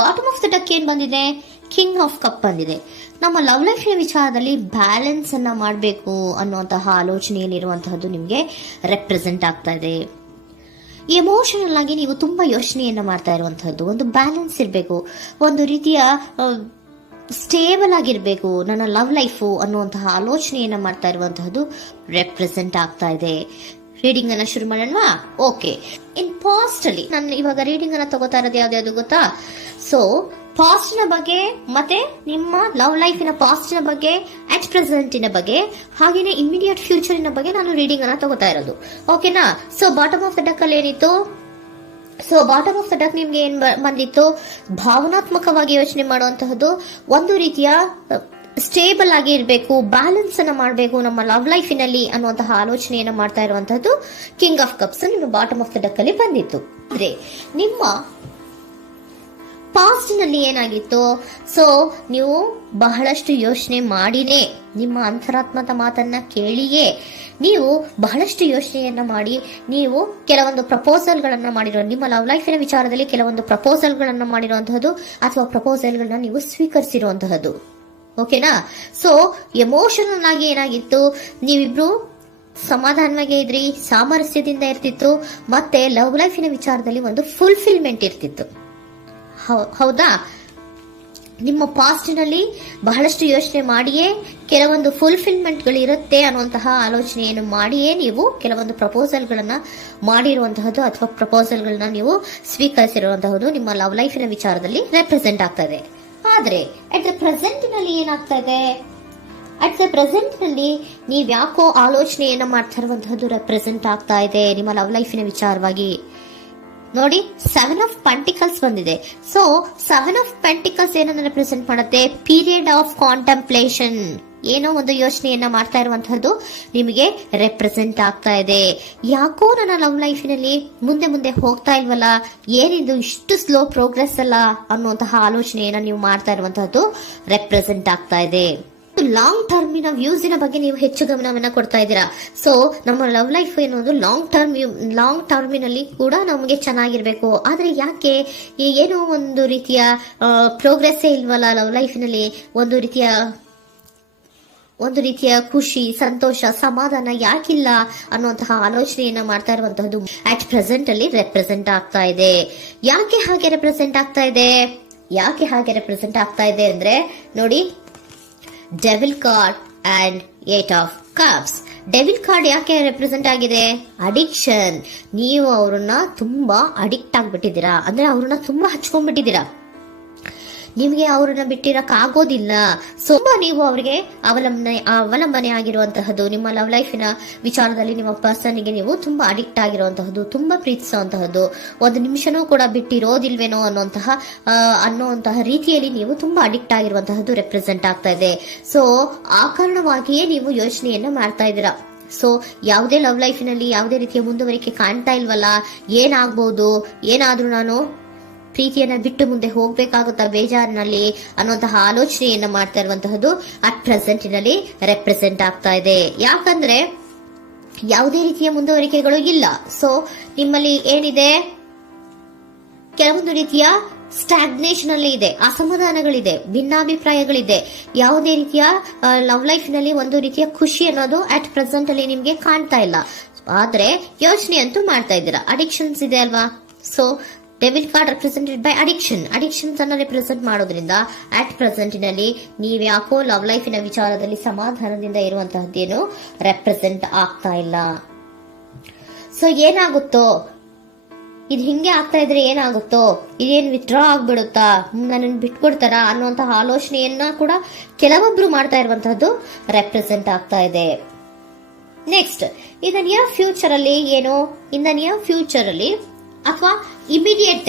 Bottom of the duck ಏನ್ ಬಂದಿದೆ? King of cup ಬಂದಿದೆ. ನಮ್ಮ ಲವ್ ಲೈಫಿನ ವಿಚಾರದಲ್ಲಿ ಬ್ಯಾಲೆನ್ಸ್ ಅನ್ನ ಮಾಡಬೇಕು ಅನ್ನುವಂತಹ ಆಲೋಚನೆಯಲ್ಲಿರುವಂತಹದ್ದು ನಿಮಗೆ ರೆಪ್ರೆಸೆಂಟ್ ಆಗ್ತಾ ಇದೆ. ಎಮೋಷನಲ್ ಆಗಿ ನೀವು ತುಂಬಾ ಯೋಚನೆಯನ್ನ ಮಾಡ್ತಾ ಇರುವಂತಹದ್ದು, ಒಂದು ಬ್ಯಾಲೆನ್ಸ್ ಇರಬೇಕು, ಒಂದು ರೀತಿಯ ಸ್ಟೇಬಲ್ ಆಗಿರ್ಬೇಕು ನನ್ನ ಲವ್ ಲೈಫು ಅನ್ನುವಂತಹ ಆಲೋಚನೆಯನ್ನ ಮಾಡ್ತಾ ಇರುವಂತಹದ್ದು ರೆಪ್ರೆಸೆಂಟ್ ಆಗ್ತಾ ಇದೆ. ರೀಡಿಂಗ್ ಅನ್ನ ಶುರು ಮಾಡೋಣವಾ? ಓಕೆ. ಇನ್ ಪಾಸ್ಟ್ ಅಲ್ಲಿ ನಾನು ಇವಾಗ ರೀಡಿಂಗ್ ಅನ್ನ ತಗೋತಾ ಇರೋದು ಯಾವ್ದು ಗೊತ್ತಾ? ಸೊ ಪಾಸ್ಟ್ ನ ಬಗ್ಗೆ ಮತ್ತೆ ನಿಮ್ಮ ಲವ್ ಲೈಫಿನ ಪಾಸ್ಟ್ ನ ಬಗ್ಗೆ, ಅಟ್ ಪ್ರೆಸೆಂಟಿನ ಬಗ್ಗೆ, ಹಾಗೇನೆ ಇಮಿಡಿಯೇಟ್ ಫ್ಯೂಚರಿನ ಬಗ್ಗೆ ನಾನು ರೀಡಿಂಗ್ ಅನ್ನ ತಗೋತಾ ಇರೋದು. ಓಕೆನಾ? So bottom of the duck ಅಲ್ಲಿ ಏನಿತ್ತು? So bottom of the duck ನಿಮ್ಗೆ ಏನ್ ಬಂದಿತ್ತು? ಭಾವನಾತ್ಮಕವಾಗಿ ಯೋಚನೆ ಮಾಡುವಂತಹದ್ದು, ಒಂದು ರೀತಿಯ ಸ್ಟೇಬಲ್ ಆಗಿ ಇರಬೇಕು, ಬ್ಯಾಲೆನ್ಸ್ ಅನ್ನ ಮಾಡಬೇಕು ನಮ್ಮ ಲವ್ ಲೈಫಿನಲ್ಲಿ ಅನ್ನುವಂತಹ ಆಲೋಚನೆಯನ್ನ ಮಾಡ್ತಾ ಇರುವಂತಹದ್ದು ಕಿಂಗ್ ಆಫ್ ಕಪ್ಸ್ ನಿಮ್ಮ ಬಾಟಮ್ ಆಫ್ ದ ಡಕ್ ಅಲ್ಲಿ ಬಂದಿತ್ತು. ಅಂದ್ರೆ ನಿಮ್ಮ ಪಾಸ್ಟ್ ನಲ್ಲಿ ಏನಾಗಿತ್ತು? ಸೊ ನೀವು ಬಹಳಷ್ಟು ಯೋಚನೆ ಮಾಡಿನೇ, ನಿಮ್ಮ ಅಂತರಾತ್ಮದ ಮಾತನ್ನ ಕೇಳಿಯೇ ನೀವು ಬಹಳಷ್ಟು ಯೋಚನೆಯನ್ನ ಮಾಡಿ ನೀವು ಕೆಲವೊಂದು ಪ್ರಪೋಸಲ್ ಗಳನ್ನ ಮಾಡಿರೋ, ನಿಮ್ಮ ಲವ್ ಲೈಫಿನ ವಿಚಾರದಲ್ಲಿ ಕೆಲವೊಂದು ಪ್ರಪೋಸಲ್ ಗಳನ್ನ ಮಾಡಿರುವಂತಹದ್ದು ಅಥವಾ ಪ್ರಪೋಸಲ್ ಗಳನ್ನ ನೀವು ಸ್ವೀಕರಿಸಿರುವಂತಹದ್ದು. ಓಕೆನಾ? ಸೊ ಎಮೋಷನಲ್ ಆಗಿ ಏನಾಗಿತ್ತು? ನೀವಿಬ್ರು ಸಮಾಧಾನವಾಗಿ ಇದ್ರಿ, ಸಾಮರಸ್ಯದಿಂದ ಇರ್ತಿತ್ತು, ಮತ್ತೆ ಲವ್ ಲೈಫಿನ ವಿಚಾರದಲ್ಲಿ ಒಂದು ಫುಲ್ಫಿಲ್ಮೆಂಟ್ ಇರ್ತಿತ್ತು. ಹೌದಾ? ನಿಮ್ಮ ಪಾಸ್ಟ್ ನಲ್ಲಿ ಬಹಳಷ್ಟು ಯೋಚನೆ ಮಾಡಿಯೇ ಕೆಲವೊಂದು ಫುಲ್ಫಿಲ್ಮೆಂಟ್ ಗಳು ಇರುತ್ತೆ ಅನ್ನುವಂತಹ ಆಲೋಚನೆಯನ್ನು ಮಾಡಿಯೇ ನೀವು ಕೆಲವೊಂದು ಪ್ರಪೋಸಲ್ ಗಳನ್ನ ಮಾಡಿರುವಂತಹದ್ದು ಅಥವಾ ಪ್ರಪೋಸಲ್ ಗಳನ್ನ ನೀವು ಸ್ವೀಕರಿಸಿರುವಂತಹದ್ದು ನಿಮ್ಮ ಲವ್ ಲೈಫಿನ ವಿಚಾರದಲ್ಲಿ ರೆಪ್ರೆಸೆಂಟ್ ಆಗ್ತಾ ಇದೆ. ಆದ್ರೆ ಅಟ್ ದ ಪ್ರೆಸೆಂಟ್ ನಲ್ಲಿ ಏನಾಗ್ತಾ ಇದೆ? ಅಟ್ ದ ಪ್ರೆಸೆಂಟ್ ನಲ್ಲಿ ನೀವ್ ಯಾಕೋ ಆಲೋಚನೆಯನ್ನ ಮಾಡ್ತಾ ಇರುವಂತಹದ್ದು ರೆಪ್ರೆಸೆಂಟ್ ಆಗ್ತಾ ಇದೆ ನಿಮ್ಮ ಲವ್ ಲೈಫಿನ ವಿಚಾರವಾಗಿ. ನೋಡಿ, 7 ಆಫ್ ಪೆಂಟಿಕಲ್ಸ್ ಬಂದಿದೆ. ಸೊ 7 ಆಫ್ ಪೆಂಟಿಕಲ್ಸ್ ಏನನ್ನ ರೆಪ್ರೆಸೆಂಟ್ ಮಾಡುತ್ತೆ? ಪೀರಿಯಡ್ ಆಫ್ ಕಾಂಟೆಂಪ್ಲೇಷನ್, ಏನೋ ಒಂದು ಯೋಚನೆಯನ್ನ ಮಾಡ್ತಾ ಇರುವಂತಹದ್ದು ನಿಮಗೆ ರೆಪ್ರೆಸೆಂಟ್ ಆಗ್ತಾ ಇದೆ. ಯಾಕೋ ನನ್ನ ಲವ್ ಲೈಫಿನಲ್ಲಿ ಮುಂದೆ ಮುಂದೆ ಹೋಗ್ತಾ ಇಲ್ವಲ್ಲ, ಏನಿದು ಇಷ್ಟು ಸ್ಲೋ ಪ್ರೋಗ್ರೆಸ್ ಅಲ್ಲ ಅನ್ನುವಂತಹ ಆಲೋಚನೆಯನ್ನ ನೀವು ಮಾಡ್ತಾ ಇರುವಂತಹದ್ದು ರೆಪ್ರೆಸೆಂಟ್ ಆಗ್ತಾ ಇದೆ. ಲಾಂಗ್ ಟರ್ಮಿನ ವ್ಯೂಸಿನ ಬಗ್ಗೆ ನೀವು ಹೆಚ್ಚು ಗಮನವನ್ನ ಕೊಡ್ತಾ ಇದ್ದೀರಾ. ಸೊ ನಮ್ಮ ಲವ್ ಲೈಫ್ ಎನ್ನುವುದು ಲಾಂಗ್ ಟರ್ಮಿನಲ್ಲಿ ಕೂಡ ನಮಗೆ ಚೆನ್ನಾಗಿರ್ಬೇಕು. ಆದ್ರೆ ಯಾಕೆ ಏನೋ ಒಂದು ರೀತಿಯ ಪ್ರೋಗ್ರೆಸ್ ಇಲ್ವಲ್ಲ ಲವ್ ಲೈಫಿನಲ್ಲಿ, ಒಂದು ರೀತಿಯ ಖುಷಿ, ಸಂತೋಷ, ಸಮಾಧಾನ ಯಾಕಿಲ್ಲ ಅನ್ನುವಂತಹ ಆಲೋಚನೆಯನ್ನ ಮಾಡ್ತಾ ಇರುವಂತಹದ್ದು ಅಟ್ ಪ್ರೆಸೆಂಟ್ ಅಲ್ಲಿ ರೆಪ್ರೆಸೆಂಟ್ ಆಗ್ತಾ ಇದೆ. ಯಾಕೆ ಹಾಗೆ ರೆಪ್ರೆಸೆಂಟ್ ಆಗ್ತಾ ಇದೆ ಅಂದ್ರೆ ನೋಡಿ, devil card and 8 of cups. Devil card ಯಾಕೆ ರೆಪ್ರೆಸೆಂಟ್ ಆಗಿದೆ? ಅಡಿಕ್ಷನ್. ನೀವು ಅವ್ರನ್ನ ತುಂಬಾ ಅಡಿಕ್ಟ್ ಆಗ್ಬಿಟ್ಟಿದ್ದೀರಾ, ಅಂದ್ರೆ ಅವ್ರನ್ನ ತುಂಬಾ ಹಚ್ಕೊಂಡ್ಬಿಟ್ಟಿದ್ದೀರಾ, ನಿಮಗೆ ಅವ್ರನ್ನ ಬಿಟ್ಟಿರಕ್ ಆಗೋದಿಲ್ಲ. ತುಂಬಾ ನೀವು ಅವರಿಗೆ ಅವಲಂಬನೆ ಆಗಿರುವಂತಹದ್ದು, ನಿಮ್ಮ ಲವ್ ಲೈಫಿನ ವಿಚಾರದಲ್ಲಿ ನಿಮ್ಮ ಪರ್ಸನ್ಗೆ ನೀವು ತುಂಬಾ ಅಡಿಕ್ಟ್ ಆಗಿರುವಂತಹದ್ದು, ತುಂಬಾ ಪ್ರೀತಿಸುವಂತಹದ್ದು, ಒಂದು ನಿಮಿಷನೂ ಕೂಡ ಬಿಟ್ಟಿರೋದಿಲ್ವೇನೋ ಅನ್ನುವಂತಹ ರೀತಿಯಲ್ಲಿ ನೀವು ತುಂಬಾ ಅಡಿಕ್ಟ್ ಆಗಿರುವಂತಹದ್ದು ರೆಪ್ರೆಸೆಂಟ್ ಆಗ್ತಾ ಇದೆ. ಸೊ ಆ ಕಾರಣವಾಗಿಯೇ ನೀವು ಯೋಚನೆಯನ್ನ ಮಾಡ್ತಾ ಇದ್ದೀರಾ. ಸೊ ಯಾವುದೇ ಲವ್ ಲೈಫಿನಲ್ಲಿ ಯಾವುದೇ ರೀತಿಯ ಮುಂದುವರಿಕೆ ಕಾಣ್ತಾ ಇಲ್ವಲ್ಲ, ಏನಾಗ್ಬಹುದು, ಏನಾದ್ರೂ ನಾನು ಪ್ರೀತಿಯನ್ನ ಬಿಟ್ಟು ಮುಂದೆ ಹೋಗ್ಬೇಕಾಗುತ್ತಾ ಬೇಜಾರಿನಲ್ಲಿ ಅನ್ನುವಂತಹ ಆಲೋಚನೆಯನ್ನ ಮಾಡ್ತಾ ಇರುವಂತಹದ್ದು ಅಟ್ ಪ್ರೆಸೆಂಟಿನಲ್ಲಿ ರೆಪ್ರೆಸೆಂಟ್ ಆಗ್ತಾ ಇದೆ. ಯಾಕಂದ್ರೆ ಯಾವುದೇ ರೀತಿಯ ಮುಂದುವರಿಕೆಗಳು ಇಲ್ಲ. ಸೊ ನಿಮ್ಮಲ್ಲಿ ಏನಿದೆ? ಕೆಲವೊಂದು ರೀತಿಯ ಸ್ಟಾಗ್ನೇಷನ್ ಅಲ್ಲಿ ಇದೆ, ಅಸಮಾಧಾನಗಳಿದೆ, ಭಿನ್ನಾಭಿಪ್ರಾಯಗಳಿದೆ. ಯಾವುದೇ ರೀತಿಯ ಲವ್ ಲೈಫಿನಲ್ಲಿ ಒಂದು ರೀತಿಯ ಖುಷಿ ಅನ್ನೋದು ಅಟ್ ಪ್ರೆಸೆಂಟ್ ಅಲ್ಲಿ ನಿಮ್ಗೆ ಕಾಣ್ತಾ ಇಲ್ಲ. ಆದ್ರೆ ಯೋಚನೆ ಅಂತೂ ಮಾಡ್ತಾ ಇದ್ದೀರಾ. ಅಡಿಕ್ಷನ್ಸ್ ಇದೆ ಅಲ್ವಾ? So devil card represented by addictions ಅನ್ನ ರೆಪ್ರೆಸೆಂಟ್ ಮಾಡೋದ್ರಿಂದ ಅಟ್ ಪ್ರೆಸೆಂಟಿನಲ್ಲಿ ನೀವ್ ಯಾಕೋ ಲವ್ ಲೈಫಿನ ವಿಚಾರದಲ್ಲಿ ಸಮಾಧಾನದಿಂದ ಇರುವಂತಹದ್ದೇನು ರೆಪ್ರೆಸೆಂಟ್ ಆಗ್ತಾ ಇಲ್ಲ. ಸೊ ಏನಾಗುತ್ತೋ, ಇದು ಹಿಂಗೆ ಆಗ್ತಾ ಇದ್ರೆ ಏನಾಗುತ್ತೋ, ಇದೇನು ವಿತ್ಡ್ರಾ ಆಗ್ಬಿಡುತ್ತಾ, ನನ್ನನ್ನು ಬಿಟ್ಕೊಡ್ತಾರ ಅನ್ನುವಂತಹ ಆಲೋಚನೆಯನ್ನ ಕೂಡ ಕೆಲವೊಬ್ರು ಮಾಡ್ತಾ ಇರುವಂತಹದ್ದು ರೆಪ್ರೆಸೆಂಟ್ ಆಗ್ತಾ ಇದೆ. Next, in the near future ಅಲ್ಲಿ ಏನು? ಇನ್ ದ ನಿಯರ್ ಫ್ಯೂಚರ್ ಅಲ್ಲಿ ಅಥವಾ ಇಮಿಡಿಯೇಟ್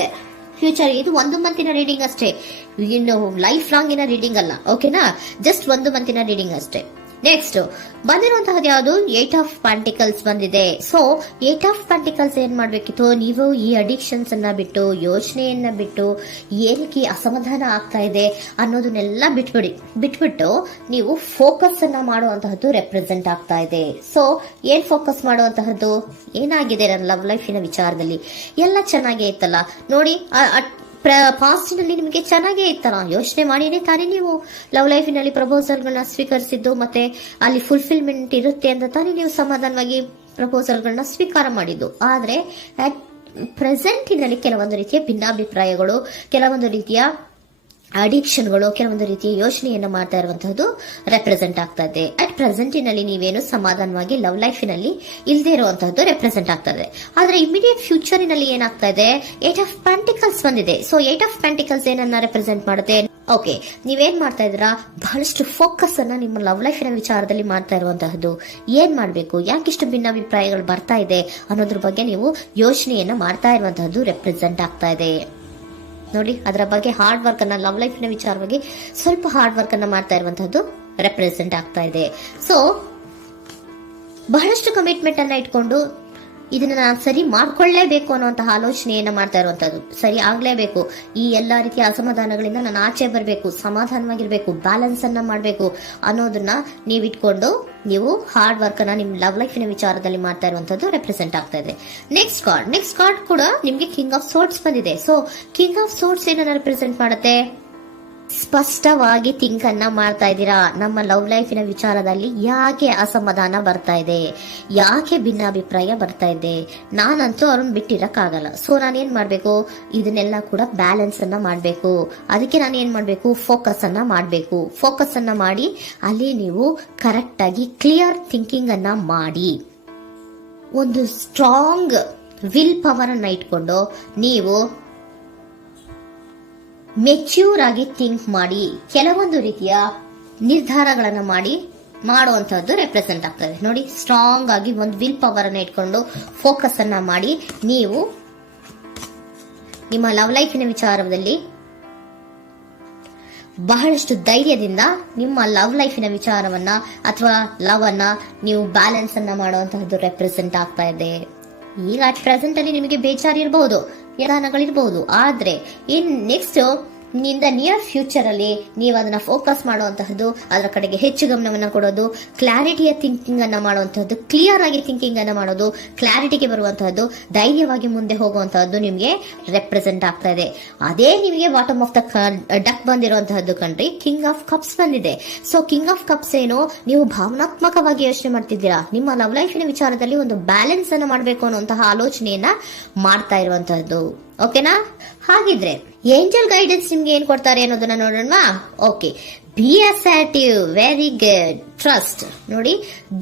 ಫ್ಯೂಚರ್, ಇದು 1 ಮಂತಿನ ರೀಡಿಂಗ್ ಅಷ್ಟೇ, ಇನ್ನು ಲೈಫ್ ಲಾಂಗಿನ ರೀಡಿಂಗ್ ಅಲ್ಲ. ಓಕೆನಾ? ಜಸ್ಟ್ 1 ಮಂತಿನ ರೀಡಿಂಗ್ ಅಷ್ಟೇ. ನೆಕ್ಸ್ಟ್ ಬಂದಿರುವಂತಹದ್ದು ಯಾವುದು? 8 ಆಫ್ ಪೆಂಟಿಕಲ್ಸ್ ಬಂದಿದೆ. ಸೊ 8 ಆಫ್ ಪೆಂಟಿಕಲ್ಸ್ ಏನ್ ಮಾಡ್ಬೇಕಿತ್ತು? ನೀವು ಈ ಅಡಿಕ್ಷನ್ಸ್ ಅನ್ನ ಬಿಟ್ಟು, ಯೋಚನೆಯನ್ನ ಬಿಟ್ಟು, ಏನಕ್ಕೆ ಅಸಮಾಧಾನ ಆಗ್ತಾ ಇದೆ ಅನ್ನೋದನ್ನೆಲ್ಲ ಬಿಟ್ಬಿಟ್ಟು ನೀವು ಫೋಕಸ್ ಅನ್ನ ಮಾಡುವಂತಹದ್ದು ರೆಪ್ರೆಸೆಂಟ್ ಆಗ್ತಾ ಇದೆ. ಸೊ ಏನ್ ಫೋಕಸ್ ಮಾಡುವಂತಹದ್ದು? ಏನಾಗಿದೆ ನನ್ನ ಲವ್ ಲೈಫಿನ ವಿಚಾರದಲ್ಲಿ? ಎಲ್ಲ ಚೆನ್ನಾಗೇ ಇತ್ತಲ್ಲ ನೋಡಿ, ಪಾಸ್ಟಿನಲ್ಲಿ ನಿಮಗೆ ಚೆನ್ನಾಗೇ ಇತ್ತಲ್ಲ, ಯೋಚನೆ ಮಾಡಿನೇ ತಾನೇ ನೀವು ಲವ್ ಲೈಫಿನಲ್ಲಿ ಪ್ರಪೋಸಲ್ಗಳನ್ನ ಸ್ವೀಕರಿಸಿದ್ದು, ಮತ್ತೆ ಅಲ್ಲಿ ಫುಲ್ಫಿಲ್ಮೆಂಟ್ ಇರುತ್ತೆ ಅಂತ ತಾನೇ ನೀವು ಸಮಾಧಾನವಾಗಿ ಪ್ರಪೋಸಲ್ಗಳನ್ನ ಸ್ವೀಕಾರ ಮಾಡಿದ್ದು. ಆದ್ರೆ ಪ್ರೆಸೆಂಟಿನಲ್ಲಿ ಕೆಲವೊಂದು ರೀತಿಯ ಭಿನ್ನಾಭಿಪ್ರಾಯಗಳು, ಕೆಲವೊಂದು ರೀತಿಯ ಅಡಿಕ್ಷನ್ಗಳು, ಕೆಲವೊಂದು ರೀತಿಯ ಯೋಚನೆಯನ್ನು ಮಾಡ್ತಾ ಇರುವಂತಹದ್ದು ರೆಪ್ರೆಸೆಂಟ್ ಆಗ್ತಾ ಇದೆ. ಅಟ್ ಪ್ರೆಸೆಂಟಿನಲ್ಲಿ ನೀವೇನು ಸಮಾಧಾನವಾಗಿ ಲವ್ ಲೈಫಿನಲ್ಲಿ ಇಲ್ಲದೆ ಇರುವಂತಹದ್ದು ರೆಪ್ರೆಸೆಂಟ್ ಆಗ್ತಾ ಇದೆ. ಆದ್ರೆ ಇಮಿಡಿಯೇಟ್ ಫ್ಯೂಚರಿನಲ್ಲಿ ಏನಾಗ್ತಾ ಇದೆ, 8 ಆಫ್ ಪೆಂಟಿಕಲ್ಸ್ ಬಂದಿದೆ. ಸೊ 8 ಆಫ್ ಪೆಂಟಿಕಲ್ಸ್ ಏನನ್ನ ರೆಪ್ರೆಸೆಂಟ್ ಮಾಡುತ್ತೆ? ಓಕೆ, ನೀವೇನ್ ಮಾಡ್ತಾ ಇದ್ದೀರಾ, ಬಹಳಷ್ಟು ಫೋಕಸ್ ಅನ್ನ ನಿಮ್ಮ ಲವ್ ಲೈಫಿನ ವಿಚಾರದಲ್ಲಿ ಮಾಡ್ತಾ ಇರುವಂತಹದ್ದು. ಏನ್ ಮಾಡ್ಬೇಕು, ಯಾಕಿಷ್ಟು ಭಿನ್ನಾಭಿಪ್ರಾಯಗಳು ಬರ್ತಾ ಇದೆ ಅನ್ನೋದ್ರ ಬಗ್ಗೆ ನೀವು ಯೋಚನೆಯನ್ನ ಮಾಡ್ತಾ ಇರುವಂತಹದ್ದು ರೆಪ್ರೆಸೆಂಟ್ ಆಗ್ತಾ ಇದೆ. ನೋಡಿ, ಅದರ ಬಗ್ಗೆ ಹಾರ್ಡ್ ವರ್ಕ್ ಅನ್ನ, ಲವ್ ಲೈಫಿನ ವಿಚಾರವಾಗಿ ಸ್ವಲ್ಪ ಹಾರ್ಡ್ ವರ್ಕ್ ಅನ್ನ ಮಾಡ್ತಾ ಇರುವಂತಹದ್ದು ರೆಪ್ರೆಸೆಂಟ್ ಆಗ್ತಾ ಇದೆ. ಸೊ ಬಹಳಷ್ಟು ಕಮಿಟ್ಮೆಂಟ್ ಅನ್ನ ಇಟ್ಕೊಂಡು ಇದನ್ನ ನಾನು ಸರಿ ಮಾಡ್ಕೊಳ್ಳೇಬೇಕು ಅನ್ನುವಂತಹ ಆಲೋಚನೆಯನ್ನ ಮಾಡ್ತಾ ಇರುವಂತದ್ದು. ಸರಿ ಆಗ್ಲೇಬೇಕು, ಈ ಎಲ್ಲಾ ರೀತಿಯ ಅಸಮಾಧಾನಗಳಿಂದ ನಾನು ಆಚೆ ಬರಬೇಕು, ಸಮಾಧಾನವಾಗಿರ್ಬೇಕು, ಬ್ಯಾಲೆನ್ಸ್ ಅನ್ನ ಮಾಡಬೇಕು ಅನ್ನೋದನ್ನ ನೀವು ಇಟ್ಕೊಂಡು ನೀವು ಹಾರ್ಡ್ ವರ್ಕ್ ಅನ್ನ ನಿಮ್ ಲವ್ ಲೈಫಿನ ವಿಚಾರದಲ್ಲಿ ಮಾಡ್ತಾ ಇರುವಂತದ್ದು ರೆಪ್ರೆಸೆಂಟ್ ಆಗ್ತಾ ಇದೆ. ನೆಕ್ಸ್ಟ್ ಕಾರ್ಡ್ ಕೂಡ ನಿಮ್ಗೆ ಕಿಂಗ್ ಆಫ್ ಸೋರ್ಟ್ಸ್ ಬಂದಿದೆ. ಸೊ ಕಿಂಗ್ ಆಫ್ ಸೋರ್ಟ್ಸ್ ಏನನ್ನ ರೆಪ್ರೆಸೆಂಟ್ ಮಾಡುತ್ತೆ? ಸ್ಪಷ್ಟವಾಗಿ ಥಿಂಕ್ ಅನ್ನ ಮಾಡ್ತಾ ಇದ್ದೀರಾ. ನಮ್ಮ ಲವ್ ಲೈಫಿನ ವಿಚಾರದಲ್ಲಿ ಯಾಕೆ ಅಸಮಾಧಾನ ಬರ್ತಾ ಇದೆ, ಯಾಕೆ ಭಿನ್ನಾಭಿಪ್ರಾಯ ಬರ್ತಾ ಇದೆ, ನಾನಂತೂ ಅವ್ರನ್ನ ಬಿಟ್ಟಿರಕ್ಕಾಗಲ್ಲ. ಸೊ ನಾನೇನ್ ಮಾಡ್ಬೇಕು, ಇದನ್ನೆಲ್ಲ ಕೂಡ ಬ್ಯಾಲೆನ್ಸ್ ಅನ್ನ ಮಾಡ್ಬೇಕು. ಅದಕ್ಕೆ ನಾನು ಏನ್ ಮಾಡ್ಬೇಕು, ಫೋಕಸ್ ಅನ್ನ ಮಾಡ್ಬೇಕು. ಫೋಕಸ್ ಅನ್ನ ಮಾಡಿ ಅಲ್ಲಿ ನೀವು ಕರೆಕ್ಟ್ ಆಗಿ ಕ್ಲಿಯರ್ ಥಿಂಕಿಂಗ್ ಅನ್ನ ಮಾಡಿ, ಒಂದು ಸ್ಟ್ರಾಂಗ್ ವಿಲ್ ಪವರ್ ಅನ್ನ ಇಟ್ಕೊಂಡು ನೀವು ಮೆಚ್ಯೂರ್ ಆಗಿ ಥಿಂಕ್ ಮಾಡಿ ಕೆಲವೊಂದು ರೀತಿಯ ನಿರ್ಧಾರಗಳನ್ನ ಮಾಡುವಂತಹದ್ದು ರೆಪ್ರೆಸೆಂಟ್ ಆಗ್ತದೆ. ನೋಡಿ, ಸ್ಟ್ರಾಂಗ್ ಆಗಿ ಒಂದು ವಿಲ್ ಪವರ್ ಅನ್ನ ಇಟ್ಕೊಂಡು ಫೋಕಸ್ ಅನ್ನ ಮಾಡಿ ನೀವು ನಿಮ್ಮ ಲವ್ ಲೈಫಿನ ವಿಚಾರದಲ್ಲಿ ಬಹಳಷ್ಟು ಧೈರ್ಯದಿಂದ ನಿಮ್ಮ ಲವ್ ಲೈಫಿನ ವಿಚಾರವನ್ನ ಅಥವಾ ಲವ್ ಅನ್ನ ನೀವು ಬ್ಯಾಲೆನ್ಸ್ ಅನ್ನ ಮಾಡುವಂತಹದ್ದು ರೆಪ್ರೆಸೆಂಟ್ ಆಗ್ತಾ ಇದೆ. ಈಗ ಅಟ್ ಪ್ರೆಸೆಂಟ್ ಅಲ್ಲಿ ನಿಮಗೆ ಬೇಜಾರಿರಬಹುದು, ವಿಧಾನಗಳಿರಬಹುದು, ಆದ್ರೆ ಇನ್ ನೆಕ್ಸ್ಟ್ ನಿಯರ್ ಫ್ಯೂಚರ್ ಅಲ್ಲಿ ನೀವು ಅದನ್ನ ಫೋಕಸ್ ಮಾಡುವಂತಹದ್ದು, ಅದರ ಕಡೆಗೆ ಹೆಚ್ಚು ಗಮನವನ್ನ ಕೊಡೋದು, ಕ್ಲಾರಿಟಿಯ ಥಿಂಕಿಂಗ್ ಅನ್ನ ಮಾಡುವಂತಹದ್ದು, ಕ್ಲಿಯರ್ ಆಗಿ ಥಿಂಕಿಂಗ್ ಅನ್ನ ಮಾಡೋದು, ಕ್ಲಾರಿಟಿಗೆ ಬರುವಂತಹದ್ದು, ಧೈರ್ಯವಾಗಿ ಮುಂದೆ ಹೋಗುವಂತಹದ್ದು ನಿಮಗೆ ರೆಪ್ರೆಸೆಂಟ್ ಆಗ್ತಾ ಇದೆ. ಅದೇ ನಿಮಗೆ ಬಾಟಮ್ ಆಫ್ ದ ಡಕ್ ಬಂದಿರುವಂತಹದ್ದು ಕಣ್ರಿ, ಕಿಂಗ್ ಆಫ್ ಕಪ್ಸ್ ಬಂದಿದೆ. ಸೊ ಕಿಂಗ್ ಆಫ್ ಕಪ್ಸ್ ಏನು, ನೀವು ಭಾವನಾತ್ಮಕವಾಗಿ ಯೋಚನೆ ಮಾಡ್ತಿದ್ದೀರಾ, ನಿಮ್ಮ ಲವ್ ಲೈಫಿನ ವಿಚಾರದಲ್ಲಿ ಒಂದು ಬ್ಯಾಲೆನ್ಸ್ ಅನ್ನ ಮಾಡಬೇಕು ಅನ್ನುವಂತಹ ಆಲೋಚನೆಯನ್ನ ಮಾಡ್ತಾ ಇರುವಂತಹದ್ದು. ಓಕೆನಾ? ಹಾಗಿದ್ರೆ ಏಂಜಲ್ ಗೈಡೆನ್ಸ್ ನಿಮ್ಗೆ ಏನ್ ಕೊಡ್ತಾರೆ ಅನ್ನೋದನ್ನ ನೋಡೋಣ. Okay, B assertive, very good, trust. ನೋಡಿ,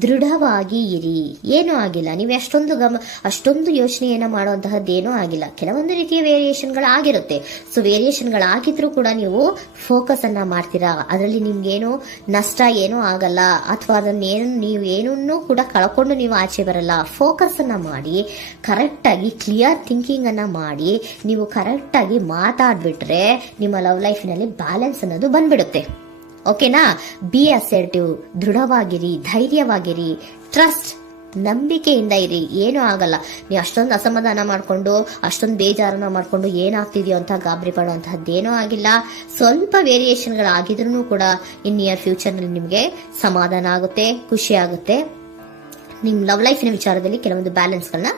ದೃಢವಾಗಿ ಇರಿ, ಏನೂ ಆಗಿಲ್ಲ. ನೀವು ಅಷ್ಟೊಂದು ಯೋಚನೆಯನ್ನ ಮಾಡುವಂತಹದ್ದೇನೂ ಆಗಿಲ್ಲ. ಕೆಲವೊಂದು ರೀತಿಯ ವೇರಿಯೇಷನ್ಗಳಾಗಿರುತ್ತೆ. ಸೊ ವೇರಿಯೇಷನ್ಗಳಾಗಿದ್ರೂ ಕೂಡ ನೀವು ಫೋಕಸ್ ಅನ್ನ ಮಾಡ್ತೀರಾ, ಅದರಲ್ಲಿ ನಿಮ್ಗೇನು ನಷ್ಟ ಏನೂ ಆಗಲ್ಲ, ಅಥವಾ ನೀವು ಏನನ್ನೂ ಕೂಡ ಕಳ್ಕೊಂಡು ನೀವು ಆಚೆ ಬರಲ್ಲ. ಫೋಕಸ್ ಅನ್ನ ಮಾಡಿ ಕರೆಕ್ಟ್ ಆಗಿ ಕ್ಲಿಯರ್ ಥಿಂಕಿಂಗ್ ಅನ್ನ ಮಾಡಿ ನೀವು ಕರೆಕ್ಟ್ ಆಗಿ ಮಾತಾಡ್ಬಿಟ್ರೆ ನಿಮ್ಮ ಲವ್ ಲೈಫಿನಲ್ಲಿ ಬ್ಯಾಲೆನ್ಸ್ ಅನ್ನೋದು ಬಂದ್ಬಿಡುತ್ತೆ. ಓಕೆನಾ? ಬಿ ಅಸರ್ಟಿವ್, ದೃಢವಾಗಿರಿ, ಧೈರ್ಯವಾಗಿರಿ, ಟ್ರಸ್ಟ್, ನಂಬಿಕೆಯಿಂದ ಇರಿ, ಏನೂ ಆಗಲ್ಲ. ನೀವು ಅಷ್ಟೊಂದು ಅಸಮಾಧಾನ ಮಾಡ್ಕೊಂಡು ಅಷ್ಟೊಂದು ಬೇಜಾರನ್ನ ಮಾಡ್ಕೊಂಡು ಏನಾಗ್ತಿದೆಯೋ ಅಂತ ಗಾಬರಿ ಪಡುವಂತಹದ್ದೇನೂ ಆಗಿಲ್ಲ. ಸ್ವಲ್ಪ ವೇರಿಯೇಷನ್ಗಳಾಗಿದ್ರೂ ಕೂಡ ಇನ್ ನಿಯರ್ ಫ್ಯೂಚರ್ ನಲ್ಲಿ ನಿಮಗೆ ಸಮಾಧಾನ ಆಗುತ್ತೆ, ಖುಷಿ ಆಗುತ್ತೆ. ನಿಮ್ ಲವ್ ಲೈಫಿನ ವಿಚಾರದಲ್ಲಿ ಕೆಲವೊಂದು ಬ್ಯಾಲೆನ್ಸ್ ಗಳನ್ನ